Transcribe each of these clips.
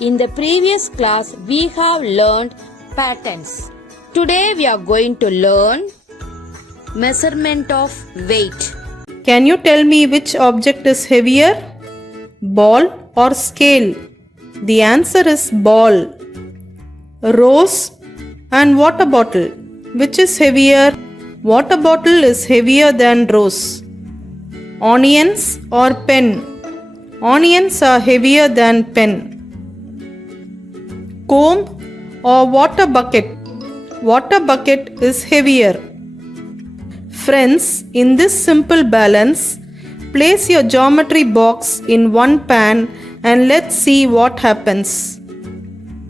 In the previous class, we have learned patterns. Today, we are going to learn measurement of weight. Can you tell me which object is heavier? Ball or scale? The answer is ball. Rose and water bottle. Which is heavier? Water bottle is heavier than rose. Onions or pen? Onions are heavier than pen. Comb or water bucket? Water bucket is heavier. Friends, in this simple balance, place your geometry box in one pan and let's see what happens.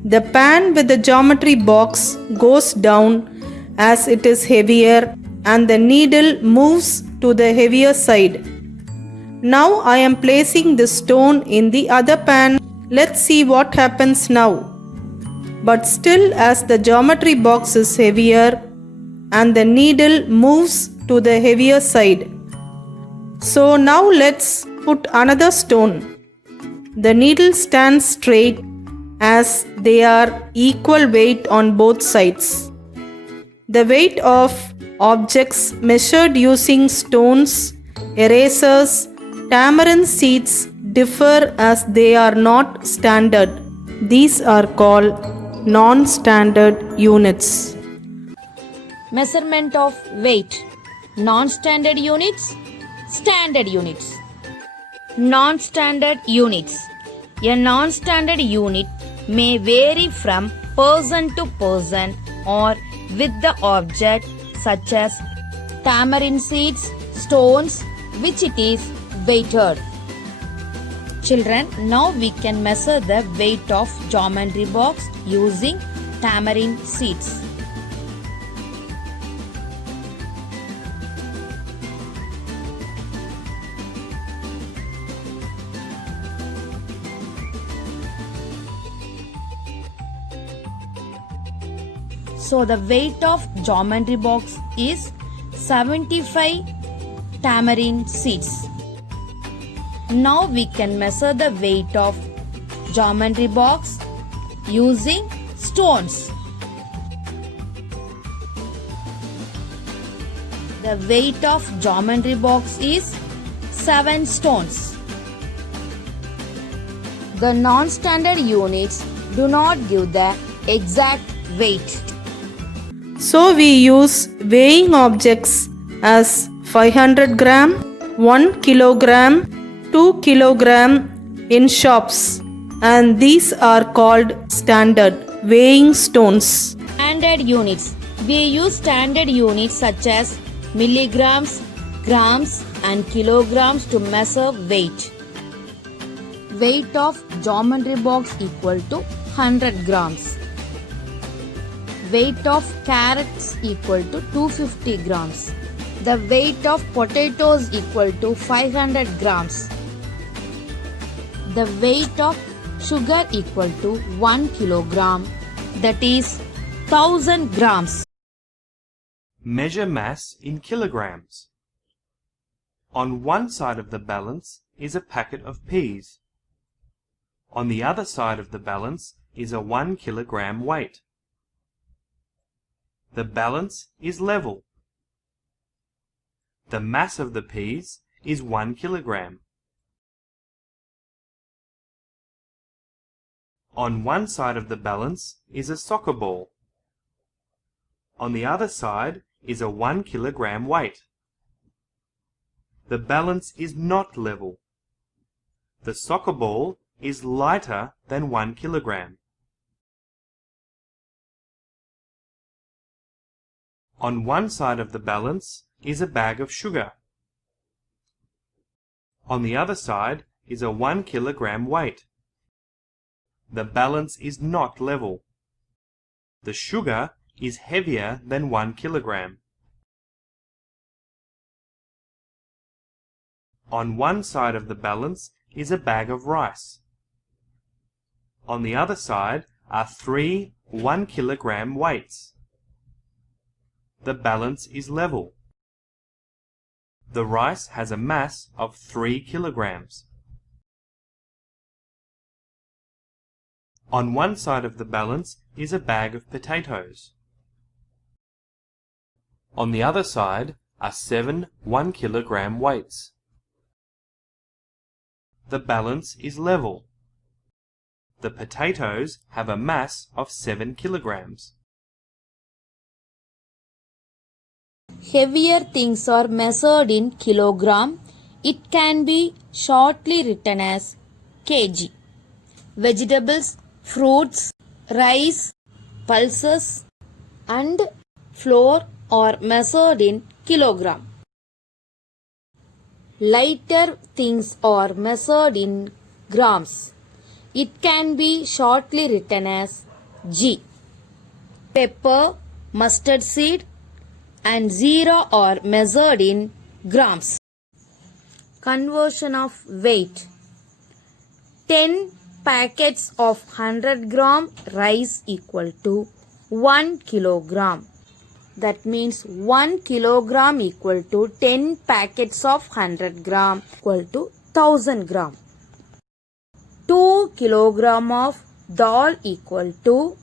The pan with the geometry box goes down as it is heavier and the needle moves to the heavier side. Now I am placing the stone in the other pan. Let's see what happens now. But still, as the geometry box is heavier and the needle moves to the heavier side. So now let's put another stone. The needle stands straight as they are equal weight on both sides. The weight of objects measured using stones, erasers, tamarind seeds differ as they are not standard. These are called non-standard units. Measurement of weight. Non-standard units, standard units. Non-standard units. A non-standard unit may vary from person to person or with the object such as tamarind seeds, stones, which it is weighted. Children, now we can measure the weight of geometry box using tamarind seeds. So the weight of geometry box is 75 tamarind seeds. Now we can measure the weight of geometry box using stones. The weight of geometry box is 7 stones. The non-standard units do not give the exact weight. So we use weighing objects as 500 gram, 1 kilogram, 2 kilogram in shops, and these are called standard weighing stones. Standard units. We use standard units such as milligrams, grams and kilograms to measure weight. Weight of geometry box equal to 100 grams. Weight of carrots equal to 250 grams. The weight of potatoes equal to 500 grams. The weight of sugar equal to 1 kilogram, that is 1000 grams. Measure mass in kilograms. On one side of the balance is a packet of peas. On the other side of the balance is a 1 kilogram weight. The balance is level. The mass of the peas is 1 kilogram. On one side of the balance is a soccer ball. On the other side is a 1 kilogram weight. The balance is not level. The soccer ball is lighter than 1 kilogram. On one side of the balance is a bag of sugar. On the other side is a 1 kilogram weight. The balance is not level. The sugar is heavier than 1 kilogram. On one side of the balance is a bag of rice. On the other side are 3 1 kilogram weights. The balance is level. The rice has a mass of 3 kilograms. On one side of the balance is a bag of potatoes. On the other side are 7 1-kilogram weights. The balance is level. The potatoes have a mass of 7 kilograms. Heavier things are measured in kilogram. It can be shortly written as kg. Vegetables, fruits, rice, pulses and flour are measured in kilogram. Lighter things are measured in grams. It can be shortly written as G. Pepper, mustard seed and zero are measured in grams. Conversion of weight. 10 packets of 100 gram rice equal to 1 kilogram. That means 1 kilogram equal to 10 packets of 100 gram equal to 1000 gram. 2 kilogram of dal equal to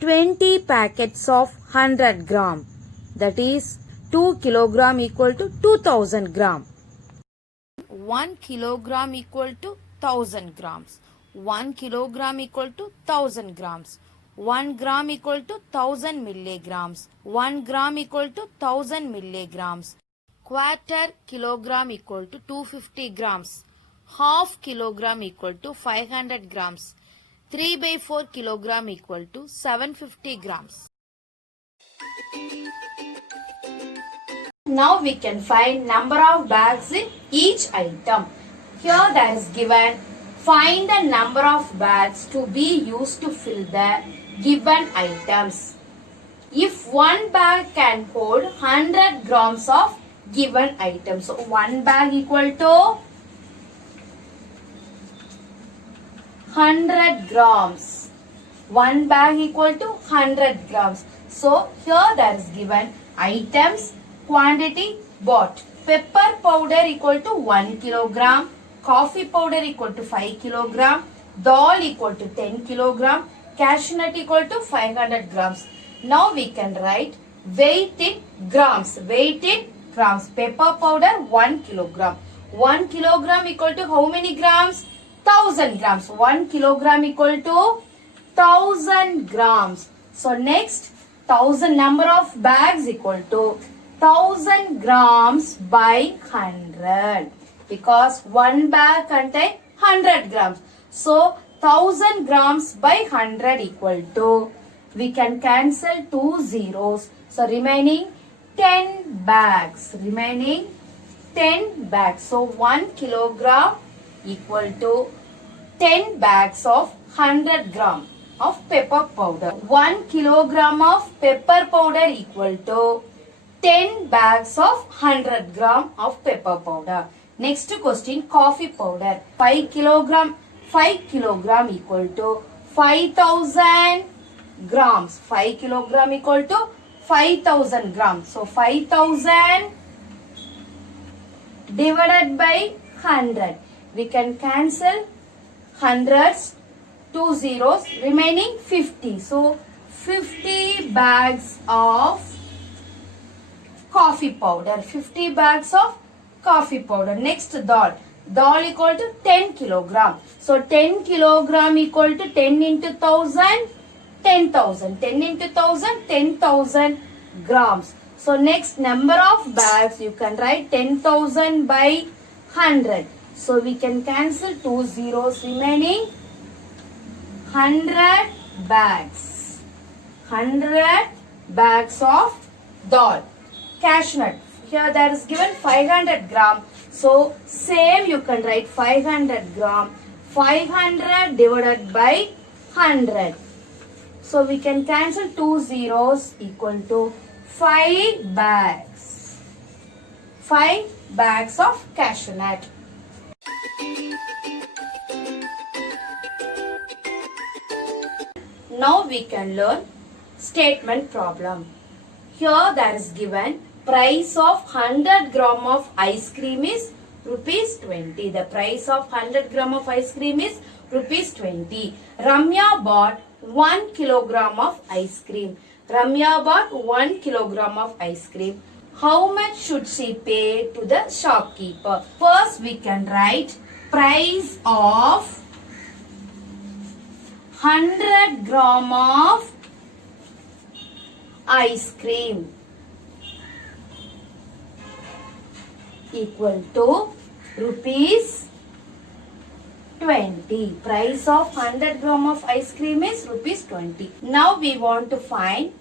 20 packets of 100 gram. That is 2 kilogram equal to 2000 gram. 1 kilogram equal to 1000 grams. 1 kilogram equal to 1000 grams. 1 gram equal to 1000 milligrams. 1 gram equal to 1000 milligrams. Quarter kilogram equal to 250 grams. Half kilogram equal to 500 grams. 3/4 kilogram equal to 750 grams. Now we can find number of bags in each item. Here there is given find the number of bags to be used to fill the given items. If one bag can hold 100 grams of given item, so one bag equal to 100 grams. One bag equal to 100 grams. So here there is given items, quantity bought. Pepper powder equal to 1 kilogram. Coffee powder equal to 5 kilogram. Dal equal to 10 kilogram. Cashew nut equal to 500 grams. Now we can write weight in grams. Weight in grams. Pepper powder 1 kilogram. 1 kilogram equal to how many grams? 1000 grams. 1 kilogram equal to 1000 grams. So next 1000 number of bags equal to 1000 grams by 100. Because one bag contain 100 grams. So 1000 grams by 100 equal to, we can cancel 2 zeros. So remaining 10 bags. Remaining 10 bags. So 1 kilogram equal to 10 bags of 100 gram of pepper powder. 1 kilogram of pepper powder equal to 10 bags of 100 gram of pepper powder. Next question, coffee powder. 5 kilogram equal to 5000 grams. 5 kilogram equal to 5000 grams. So 5000 divided by 100. We can cancel hundreds, 2 zeros, remaining 50. So 50 bags of coffee powder. 50 bags of coffee powder. Next dal. Dal equal to 10 kilogram. So 10 kilogram equal to 10 into 1000, 10,000. 10 into 1000, 10,000 grams. So next number of bags you can write 10,000 by 100. So we can cancel 2 zeros, remaining 100 bags. 100 bags of dal. Cashew nut. Here there is given 500 gram. So same you can write 500 gram. 500 divided by 100. So we can cancel 2 zeros equal to 5 bags. 5 bags of cashew nut. Now we can learn statement problem. Here there is given price of 100 gram of ice cream is rupees 20. The price of 100 gram of ice cream is rupees 20. Ramya bought 1 kilogram of ice cream. Ramya bought 1 kilogram of ice cream. How much should she pay to the shopkeeper? First we can write price of 100 gram of ice cream equal to rupees 20. Price of 100 gram of ice cream is rupees 20. Now we want to find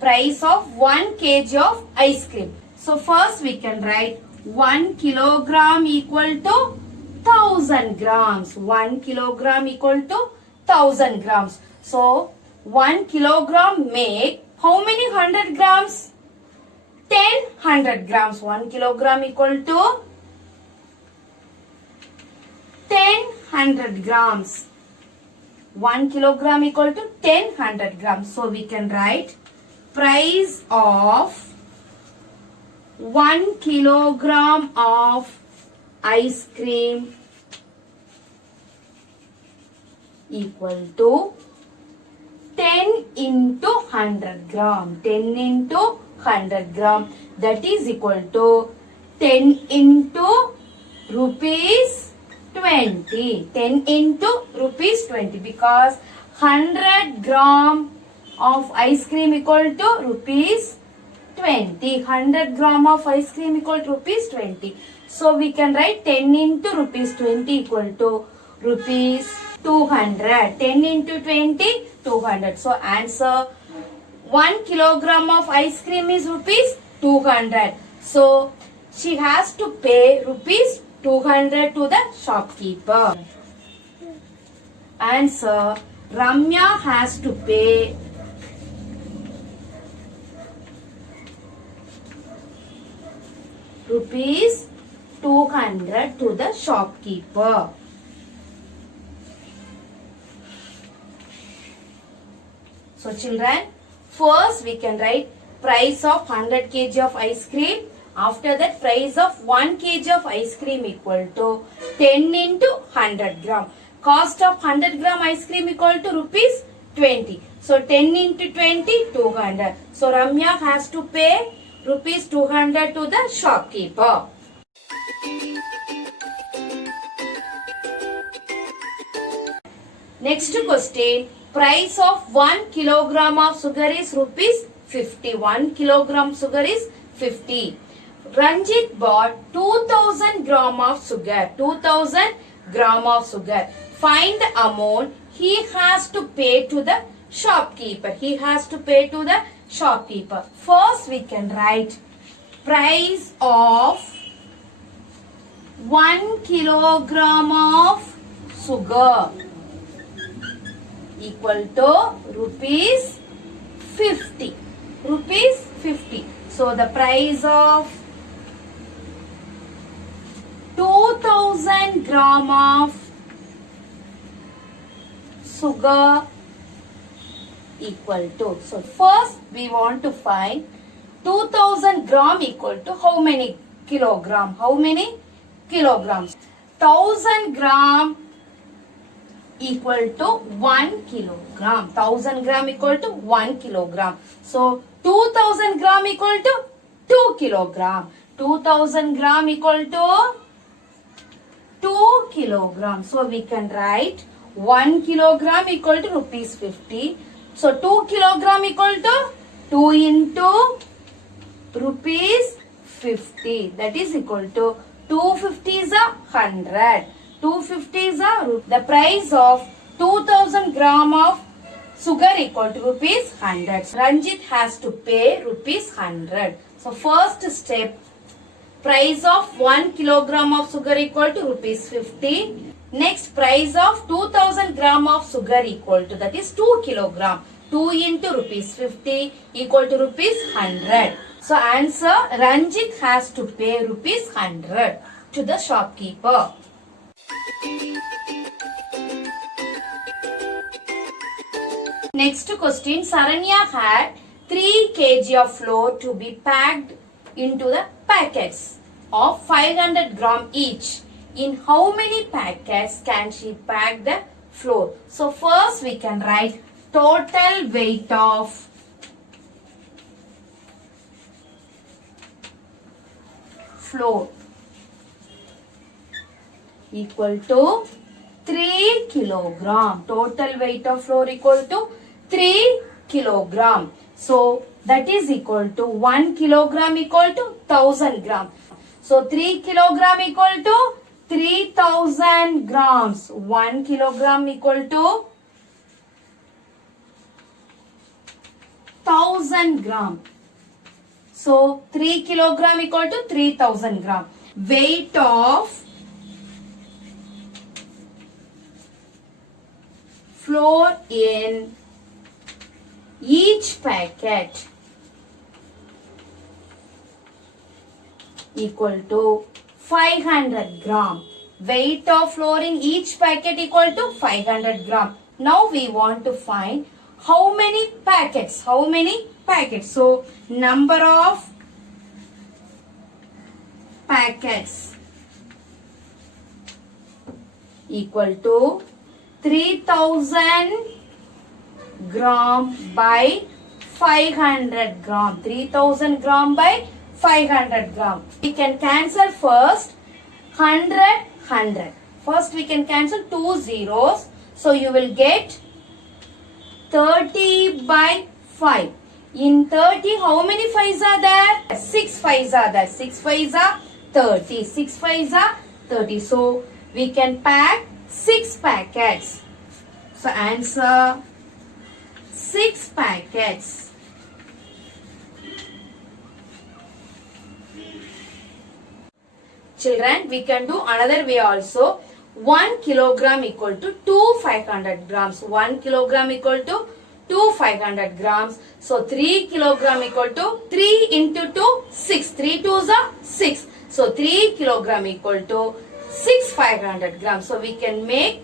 price of 1 kg of ice cream. So first we can write 1 kilogram equal to 1000 grams. 1 kilogram equal to 1000 grams. So 1 kilogram make how many 100 grams? 10 100 grams. 1 kilogram equal to 10 100 grams. 1 kilogram equal to 10 100 grams. So we can write price of 1 kilogram of ice cream equal to 10 into 100 gram. 10 into 100 gram, that is equal to 10 into rupees 20. 10 into rupees 20 because 100 gram of ice cream equal to rupees 20. 100 gram of ice cream equal to rupees 20. So we can write 10 into rupees 20 equal to rupees 200. 10 into 20, 200. So answer 1 kilogram of ice cream is rupees 200. So she has to pay rupees 200 to the shopkeeper. Answer Ramya has to pay rupees 200 to the shopkeeper. So children, first we can write price of 100 kg of ice cream. After that price of 1 kg of ice cream equal to 10 into 100 gram. Cost of 100 gram ice cream equal to rupees 20. So 10 into 20, 200. So Ramya has to pay rupees 200 to the shopkeeper. Next question. Price of 1 kilogram of sugar is rupees 50. 1 kilogram sugar is 50. Ranjit bought 2000 gram of sugar. 2000 gram of sugar. Find the amount he has to pay to the shopkeeper. He has to pay to the shopkeeper. First we can write price of 1 kilogram of sugar equal to rupees 50. Rupees 50. So the price of 2000 gram of sugar equal to. So first we want to find 2000 gram equal to how many kilogram? How many kilograms? 1000 gram equal to 1 kilogram. 1000 gram equal to 1 kilogram. So 2000 gram equal to 2 kilogram. 2000 gram equal to 2 kilogram. So we can write 1 kilogram equal to rupees 50. So 2 kilogram equal to 2 into rupees 50. That is equal to 250 is a 100. 250 is the price of 2000 gram of sugar equal to rupees 100. Ranjit has to pay rupees 100. So first step, price of 1 kilogram of sugar equal to rupees 50. Next, price of 2000 gram of sugar equal to, that is 2 kilogram. 2 into rupees 50 equal to rupees 100. So answer, Ranjit has to pay rupees 100 to the shopkeeper. Next question, Saranya had 3 kg of flour to be packed into the packets of 500 gram each. In how many packets can she pack the floor. So first we can write total weight of floor equal to 3 kilogram. Total weight of floor equal to 3 kilogram. So that is equal to 1 kilogram equal to 1000 gram. So 3 kilogram equal to 3000 grams. 1 kilogram equal to 1000 gram. So 3 kilogram equal to 3000 gram. Weight of flour in each packet equal to 500 gram. Weight of flour in each packet equal to 500 gram. Now we want to find how many packets. How many packets? So number of packets equal to 3000 gram by 500 gram. 3000 gram by 500 gram. We can cancel first 100, 100. First we can cancel 2 zeros. So you will get 30 by 5. In 30, how many 5s are there? 6 5s are there. 6 5s are 30. 6 5s are 30. So we can pack 6 packets. So answer 6 packets. Children, we can do another way also. 1 kilogram equal to 2 500 grams. 1 kilogram equal to 2 500 grams. So 3 kilogram equal to 3 into 2 6. 3 2s are 6. So 3 kilogram equal to 6 500 grams. So we can make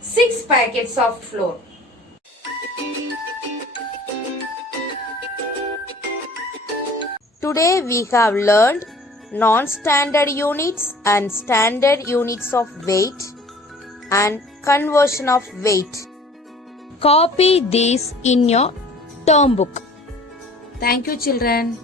6 packets of flour. Today we have learned non-standard units and standard units of weight and conversion of weight. Copy these in your term book. Thank you, children.